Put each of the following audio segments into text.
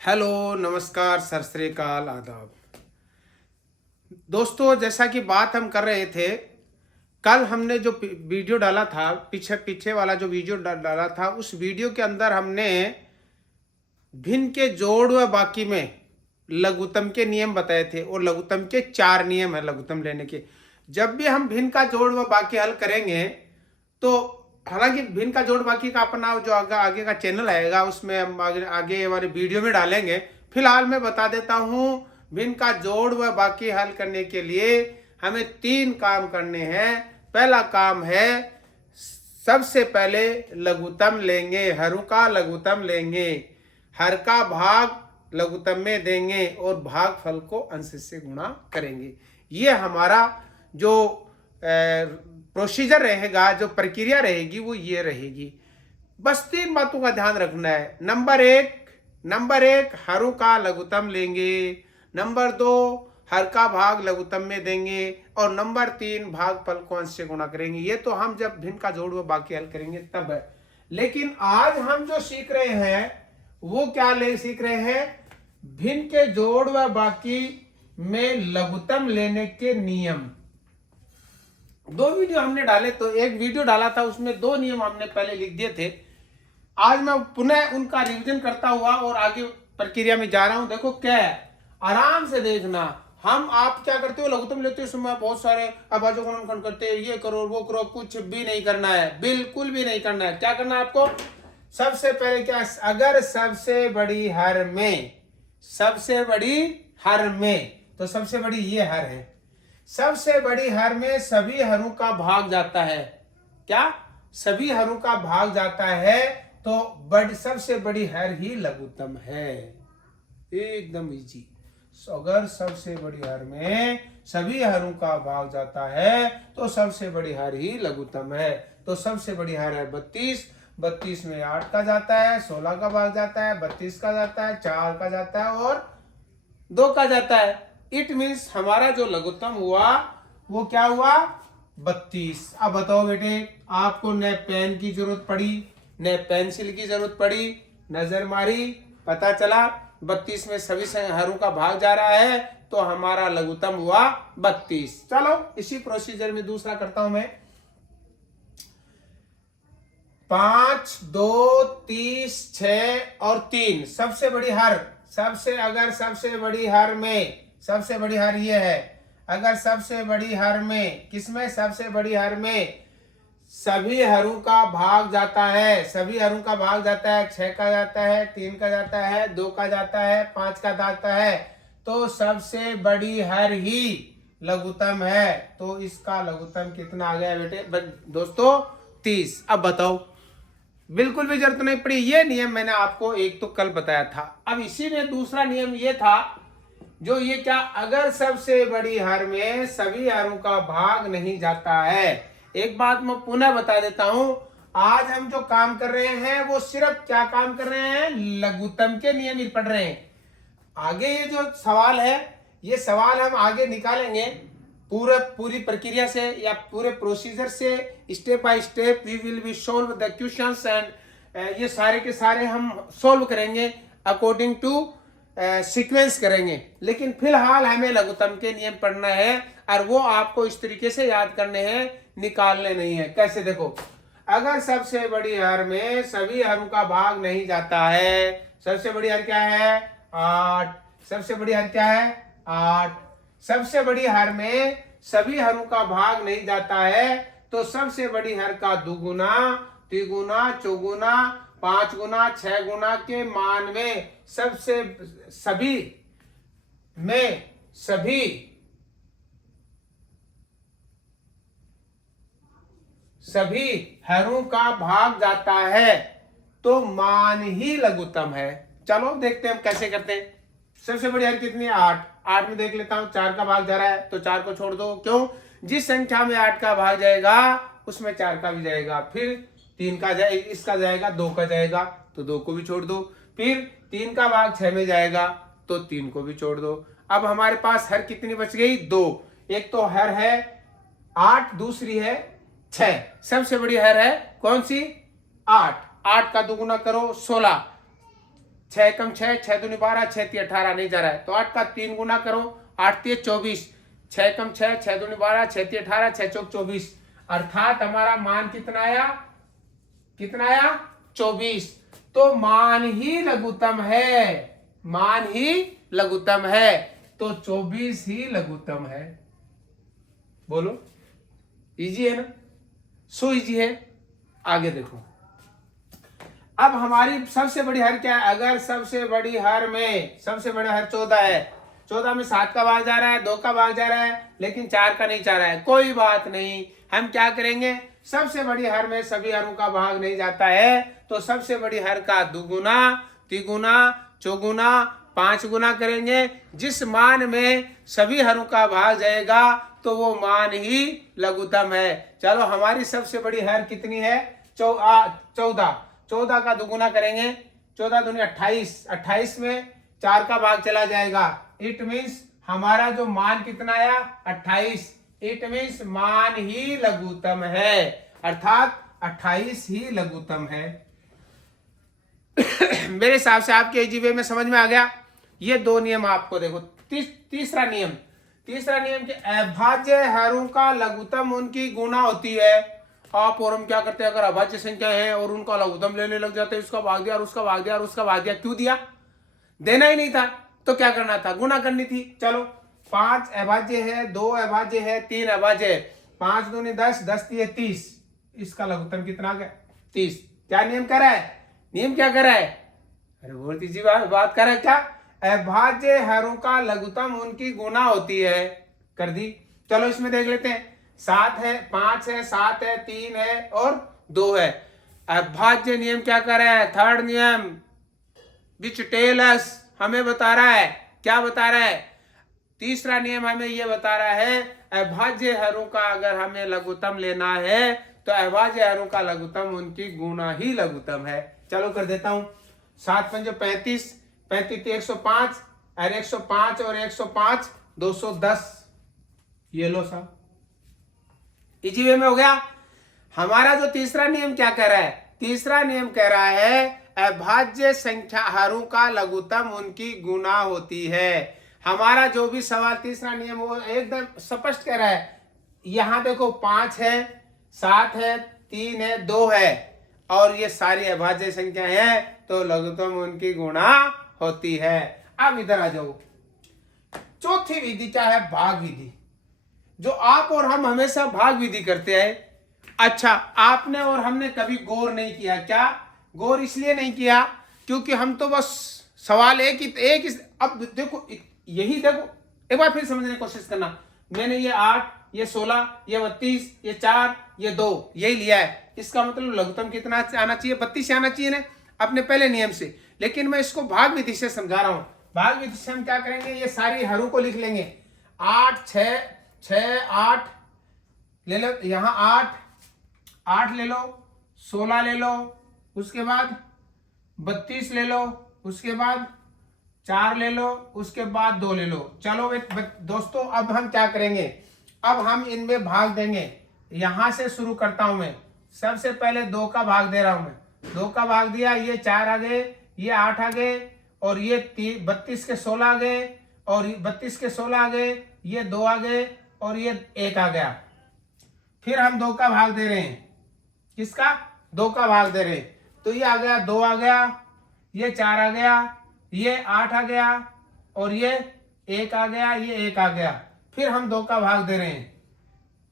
Hello, नमस्कार, सत श्री अकाल, आदाब। दोस्तों, जैसा कि बात हम कर रहे थे, कल हमने जो वीडियो डाला था, पीछे पीछे वाला जो वीडियो डाला था, उस वीडियो के अंदर हमने भिन्न के जोड़ व बाकी में लघुत्तम के नियम बताए थे और लघुत्तम के 4 नियम है लघुत्तम लेने के। जब भी हम भिन्न का जोड़ व बाकी हल करेंगे तो हालांकि भिन्न का जोड़ बाकी का अपना जो आगे का चैनल आएगा उसमें हम आगे वाले वीडियो में डालेंगे। फिलहाल मैं बता देता हूँ, भिन्न का जोड़ व बाकी हल करने के लिए हमें 3 काम करने हैं। पहला काम है, सबसे पहले लघुत्तम लेंगे, हरों का लघुत्तम लेंगे, हर का भाग लघुत्तम में देंगे और भागफल को अंश से गुणा करेंगे। ये हमारा जो प्रोसीजर रहेगा, जो प्रक्रिया रहेगी वो ये रहेगी। बस 3 बातों का ध्यान रखना है। नंबर एक हरों का लघुत्तम लेंगे, नंबर 2 हर का भाग लघुत्तम में देंगे और नंबर 3 भागफल को अंश से गुणा करेंगे। ये तो हम जब भिन्न का जोड़ व बाकी हल करेंगे तब है। लेकिन आज हम जो सीख रहे हैं वो क्या सीख रहे हैं, भिन्न के जोड़ व बाकी में लघुत्तम लेने के नियम। 2 वीडियो हमने डाले, तो एक वीडियो डाला था उसमें 2 नियम हमने पहले लिख दिए थे। आज मैं पुनः उनका रिवीजन करता हुआ और आगे प्रक्रिया में जा रहा हूं। देखो क्या है, आराम से देखना। आप क्या करते हो, लघुत्तम लेते हो, समय बहुत सारे अभाज्य गुणनखंड करते हैं, ये करो वो करो, कुछ भी नहीं करना है, बिल्कुल भी नहीं करना है। क्या करना है आपको, सबसे पहले क्या, अगर सबसे बड़ी हर में तो सबसे बड़ी ये हर है, सबसे बड़ी हर में सभी हरों का भाग जाता है। क्या, सभी हरों का भाग जाता है तो सबसे बड़ी हर ही लघुत्तम है। एकदम इजी। अगर सबसे बड़ी हर में सभी हरों का भाग जाता है तो सबसे बड़ी हर ही लघुत्तम है। तो सबसे बड़ी हर है 32, 32 में 8 का जाता है, 16 का भाग जाता है, 32 का जाता है, 4 का जाता है और 2 का जाता है। इट मीन्स हमारा जो लघुत्तम हुआ वो क्या हुआ, 32। अब बताओ बेटे, आपको न पेन की जरूरत पड़ी न पेंसिल की जरूरत पड़ी, नजर मारी, पता चला 32 में सभी हरों का भाग जा रहा है तो हमारा लघुत्तम हुआ 32। चलो इसी प्रोसीजर में दूसरा करता हूं मैं। 5, 2, 30, 6 और 3 सबसे बड़ी हर, अगर सबसे बड़ी हर में, सबसे बड़ी हर ये है, अगर सबसे बड़ी हर में, किसमें, सबसे बड़ी हर में सभी हरों का भाग जाता है, सभी हरों का भाग जाता है, 6 का जाता है, 3 का जाता है, 2 का जाता है, 5 का जाता है, तो सबसे बड़ी हर ही लघुत्तम है। तो इसका लघुत्तम कितना आ गया बेटे, दोस्तों 30। अब बताओ, बिल्कुल भी जरूरत नहीं पड़ी, ये नियम मैंने आपको एक तो कल बताया था। अब इसी में दूसरा नियम ये था, जो ये क्या, अगर सबसे बड़ी हर में सभी हरों का भाग नहीं जाता है। एक बात मैं पुनः बता देता हूं, आज हम जो काम कर रहे हैं वो सिर्फ क्या काम कर रहे हैं, लघुत्तम के नियम ही पढ़ रहे हैं। आगे ये जो सवाल है, ये सवाल हम आगे निकालेंगे पूरी प्रक्रिया से या पूरे प्रोसीजर से, step by step we will be solve the questions and ये सारे के सारे हम सॉल्व करेंगे अकॉर्डिंग टू सीक्वेंस करेंगे। लेकिन फिलहाल हमें लघुत्तम के नियम पढ़ना है और वो आपको इस तरीके से याद करने हैं, निकालने नहीं है। कैसे, देखो, अगर सबसे बड़ी हर में सभी हरों का भाग नहीं जाता है, सबसे बड़ी हर क्या है, 8, सबसे बड़ी हर क्या है, 8, सबसे बड़ी हर में सभी हरों का भाग नहीं जाता है तो सबसे बड़ी हर का दुगुना, तिगुना, चौगुना, 5 गुना, 6 गुना के मान में सभी हरों का भाग जाता है तो मान ही लघुत्तम है। चलो देखते हैं हम कैसे करते हैं। सबसे बड़ी हर कितनी है, 8। 8 में देख लेता हूं, 4 का भाग जा रहा है तो 4 को छोड़ दो। क्यों, जिस संख्या में 8 का भाग जाएगा उसमें 4 का भी जाएगा, फिर 3 का जाएगा, इसका जाएगा, 2 का जाएगा तो 2 को भी छोड़ दो, फिर 3 का भाग 6 में जाएगा तो 3 को भी छोड़ दो। अब हमारे पास हर कितनी बच गई, 2। एक तो हर है 8, दूसरी है 6। सबसे बड़ी हर है कौन सी, 8। 8 का दुगुना करो 16, 6 एकम 6, 6 दूनी 12, 6 ती 18 नहीं जा रहा है, तो 8 का 3 गुना करो, 8 ती 24, 6 एकम 6, 6 दूनी 12, 6 ती 18, 6 चौक 24, अर्थात हमारा मान कितना आया, कितना आया 24। तो मान ही लघुत्तम है, मान ही लघुत्तम है, तो 24 ही लघुत्तम है। बोलो, इजी है ना, सो इजी है। आगे देखो, अब हमारी सबसे बड़ी हर क्या है, अगर सबसे बड़ी हर में सबसे बड़ा हर 14 है, 14 में 7 का भाग जा रहा है, 2 का भाग जा रहा है, लेकिन 4 का नहीं जा रहा है, कोई बात नहीं, हम क्या करेंगे, सबसे बड़ी हर में सभी हरों का भाग नहीं जाता है, तो सबसे बड़ी हर का दुगुना, तिगुना, चौगुना, 5 गुना करेंगे। जिस मान में सभी हरों का भाग जाएगा तो वो मान ही लघुत्तम है। चलो, हमारी सबसे बड़ी हर कितनी है, 14, 14 का दुगुना करेंगे, 14 दूनी 28, 28 में 4 का भाग चला जाएगा, इट मीन्स हमारा जो मान कितना आया 28, इट मीन्स मान ही लघुत्तम है, अर्थात 28 ही लघुत्तम है। मेरे हिसाब से आपके जीवे में समझ में आ गया। ये 2 नियम आपको देखो। तीसरा नियम कि अभाज्य हरों का लघुत्तम उनकी गुणा होती है। आप और हम क्या करते हैं, अगर अभाज्य संख्या है और उनका लघुत्तम लेने लग जाते हैं, उसका भाग दिया और उसका भाग दिया और उसका भाग दिया, क्यों दिया, देना ही नहीं था, तो क्या करना था, गुणा करनी थी। चलो, 5 अभाज्य है, 2 अभाज्य है, 3 अभाज्य है, 5 दूनी 10, 10 ती 30, इसका लघुत्तम कितना आ गया 30। क्या नियम कर रहा है, नियम क्या कर रहा है, अरे बहुत इजी बात कर रहा है, क्या, अभाज्य हरों का लघुत्तम उनकी गुणा होती है, कर दी। चलो इसमें देख लेते हैं, 7 है, 5 है, 7 है, 3 है और 2 है। अभाज्य नियम क्या कर रहा है, थर्ड नियम विच टेल अस, हमें बता रहा है, क्या बता रहा है, तीसरा नियम हमें यह बता रहा है, अभाज्य हरों का अगर हमें लघुत्तम लेना है तो अभाज्य हरों का लघुत्तम उनकी गुणा ही लघुत्तम है। चलो कर देता हूं, 7 पंजे 35, 35 105 और 105 और 105 210, ये लो साहब, इजी वे में हो गया। हमारा जो तीसरा नियम क्या कह रहा है, तीसरा नियम कह रहा है अभाज्य संख्या हरों का लघुत्तम उनकी गुणा होती है। हमारा जो भी सवाल तीसरा नियम वो एकदम स्पष्ट कह रहा है। यहां देखो 5 है, 7 है, 3 है, 2 है और ये सारी अभाज्य संख्या है, तो लघुत्तम उनकी गुणा होती है। अब इधर आ जाओ, चौथी विधि क्या है, भाग विधि, जो आप और हम हमेशा भाग विधि करते हैं। अच्छा, आपने और हमने कभी गौर नहीं किया, क्या गौर इसलिए नहीं किया क्योंकि हम तो बस सवाल एक ही। अब देखो, यही देखो, एक बार फिर समझने की कोशिश करना, मैंने ये 8, ये 16, ये 32, ये 4, ये 2 यही लिया है, इसका मतलब लघुत्तम कितना आना चाहिए, 32 आना चाहिए ना, अपने पहले नियम से। लेकिन मैं इसको भाग विधि से समझा रहा हूं। भाग विधि से हम क्या करेंगे, ये सारी हरों को लिख लेंगे, 8 6 6 8 ले लो, यहां 8 ले लो, 16 ले लो, उसके बाद 32 ले लो, उसके बाद 4 ले लो, उसके बाद 2 ले लो। चलो दोस्तों, अब हम क्या करेंगे, अब हम इनमें भाग देंगे। यहां से शुरू करता हूं मैं, सबसे पहले 2 का भाग दे रहा हूं मैं, 2 का भाग दिया, ये 4 आ गए, ये 8 आ गए और ये 32 के 16 आ गए और 32 के 16 आ गए, ये 2 आ गए और ये 1 आ गया। फिर हम 2 का भाग दे रहे हैं, किसका, 2 का भाग दे रहे हैं, तो ये आ गया, 2 आ गया, ये 4 आ गया, ये 8 आ गया और ये 1 आ गया, ये 1 आ गया। फिर हम 2 का भाग दे रहे हैं,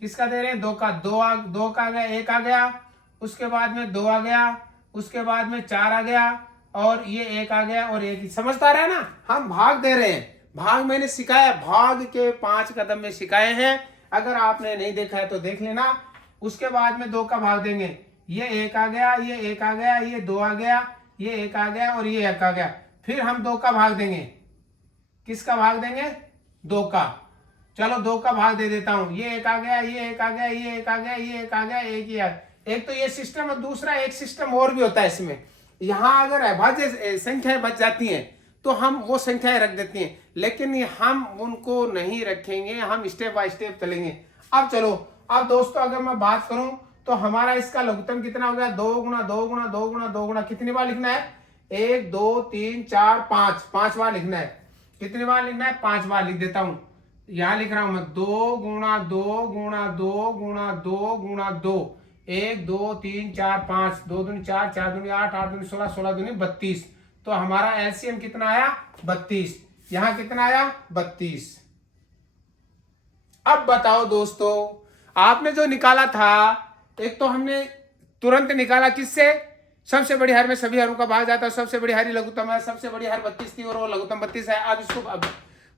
किसका दे रहे हैं, 2 का, 2 का आ गया, 1 आ गया, उसके बाद में 2 आ गया, उसके बाद में 4 आ गया और ये 1 आ गया और 1, समझता रहे ना, हम भाग दे रहे हैं। भाग मैंने सिखाया, भाग के 5 कदम में सिखाए हैं, अगर आपने नहीं देखा है तो देख लेना। उसके बाद में 2 का भाग देंगे, ये 1 आ गया, ये 1 आ गया, ये 2 आ गया, ये 1 आ गया और ये 1 आ गया। फिर हम 2 का भाग देंगे, किसका भाग देंगे, 2 का। चलो 2 का भाग दे देता हूं, ये 1 आ गया, ये 1 आ गया, ये 1 आ गया, ये 1 आ गया, एक तो ये सिस्टम है। दूसरा एक सिस्टम और भी होता है इसमें, यहाँ अगर अभाज्य संख्याएं बच जाती हैं तो हम वो संख्याएं रख देते हैं, लेकिन हम उनको नहीं रखेंगे, हम स्टेप बाय स्टेप चलेंगे। अब चलो, अब दोस्तों अगर मैं बात करूं तो हमारा इसका लघुत्तम कितना हो गया, 2 गुना 2 गुना 2 गुना 2 गुना, कितनी बार लिखना है, 1 2 3 4 5, 5 बार लिखना है। कितनी बार लिखना है? 5 बार लिख देता हूं। यहां लिख रहा हूं मैं 2 गुणा 2 गुणा 2 गुणा 2 गुणा 2, 1 2 3 4 5, 2 दूनी 4, 4 दूनी 8, 8 दूनी 16, 16 दूनी 32। तो हमारा एलसीएम कितना आया? 32। यहां कितना आया? 32। अब बताओ दोस्तों, आपने जो निकाला था, एक तो हमने तुरंत निकाला किससे? सबसे बड़ी हर में सभी हरों का भाग जाता है, सबसे बड़ी हर लघुत्तम है, सबसे बड़ी हर 32 थी और वो लघुत्तम 32 है। अब इसको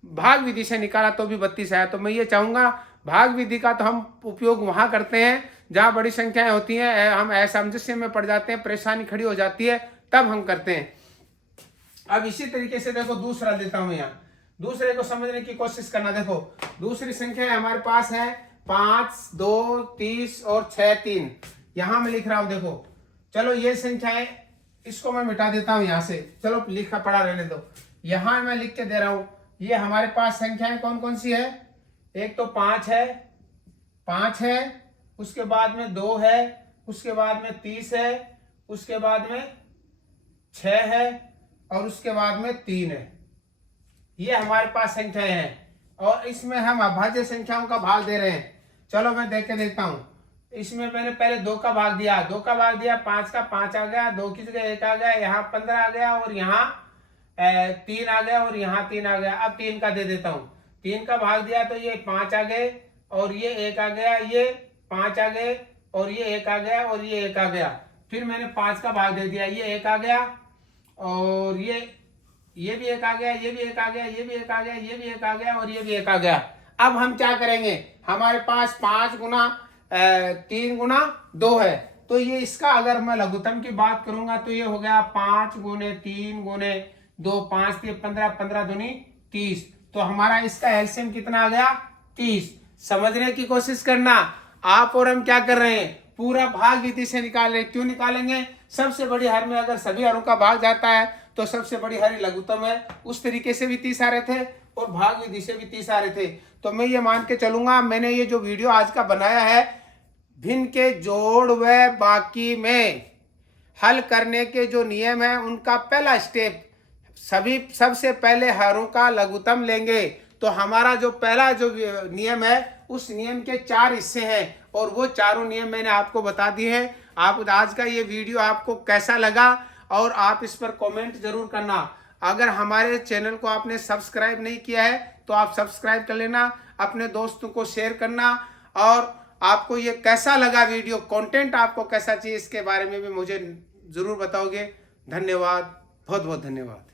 भाग विधि से निकाला तो भी 32 आया। तो मैं ये चाहूंगा, भाग विधि का तो हम उपयोग वहां करते हैं जहां बड़ी संख्याएं होती हैं, हम असमंजस्य में पड़ जाते हैं, परेशानी खड़ी हो जाती है, तब हम करते हैं। अब इसी तरीके से देखो दूसरा लेता हूं, यहाँ दूसरे को समझने की कोशिश करना। देखो दूसरी संख्या हमारे पास है 5 2 30 और 6 3। यहां मैं लिख रहा हूं, देखो चलो ये संख्या है, इसको मैं मिटा देता हूं यहां से, चलो लिखा पड़ा रहने दो। यहां मैं लिख के दे रहा हूं, ये हमारे पास संख्याएं कौन कौन सी है? एक तो 5 है, 5 है, उसके बाद में 2 है, उसके बाद में 30 है, उसके बाद में 6 है और उसके बाद में 3 है। ये हमारे पास संख्याएं हैं और इसमें हम अभाज्य संख्याओं का भाग दे रहे हैं। चलो मैं देख के देखता हूं। इसमें मैंने पहले 2 का भाग दिया, 2 का भाग दिया, 5 का 5 आ गया, 2 की जगह 1 आ गया, यहाँ 15 आ गया और यहाँ 3 आ गया और यहाँ 3 आ गया। अब 3 का दे देता हूँ। 3 का भाग दिया तो ये 5 आ गए और ये 1 आ गया, ये 5 आ गए और ये 1 आ गया और ये 1 आ गया। फिर मैंने 5 का भाग दे दिया, ये 1 आ गया और ये भी 1 आ गया, ये भी 1 आ गया, ये भी 1 आ गया, ये भी 1 आ गया और ये भी 1 आ गया। अब हम क्या करेंगे? हमारे पास 5 गुना 3 गुना 2 है, तो ये इसका अगर मैं लघुत्तम की बात करूंगा तो ये हो गया 5 गुने 3 गुने 2, 5 3 15, 15 दूनी 30। तो हमारा इसका एलसीएम कितना आ गया? 30। समझने की कोशिश करना, आप और हम क्या कर रहे हैं? पूरा भाग विधि से निकाल रहे। क्यों निकालेंगे? सबसे बड़ी हर में अगर सभी हरों का भाग जाता है तो सबसे बड़ी हर लघुत्तम है। उस तरीके से भी 30 आ रहे थे और भाग विधि से भी 30 आ रहे थे। तो मैं ये मान के चलूंगा, मैंने ये जो वीडियो आज का बनाया है, भिन्न के जोड़ व बाकी में हल करने के जो नियम है उनका पहला स्टेप, सबसे पहले हरों का लघुत्तम लेंगे। तो हमारा जो पहला जो नियम है, उस नियम के 4 हिस्से हैं और वो चारों नियम मैंने आपको बता दिए हैं। आप आज का ये वीडियो आपको कैसा लगा और आप इस पर कमेंट जरूर करना। अगर हमारे चैनल को आपने सब्सक्राइब नहीं किया है तो आप सब्सक्राइब कर लेना, अपने दोस्तों को शेयर करना और आपको ये कैसा लगा वीडियो, कंटेंट आपको कैसा चाहिए, इसके बारे में भी मुझे जरूर बताओगे। धन्यवाद, बहुत बहुत धन्यवाद।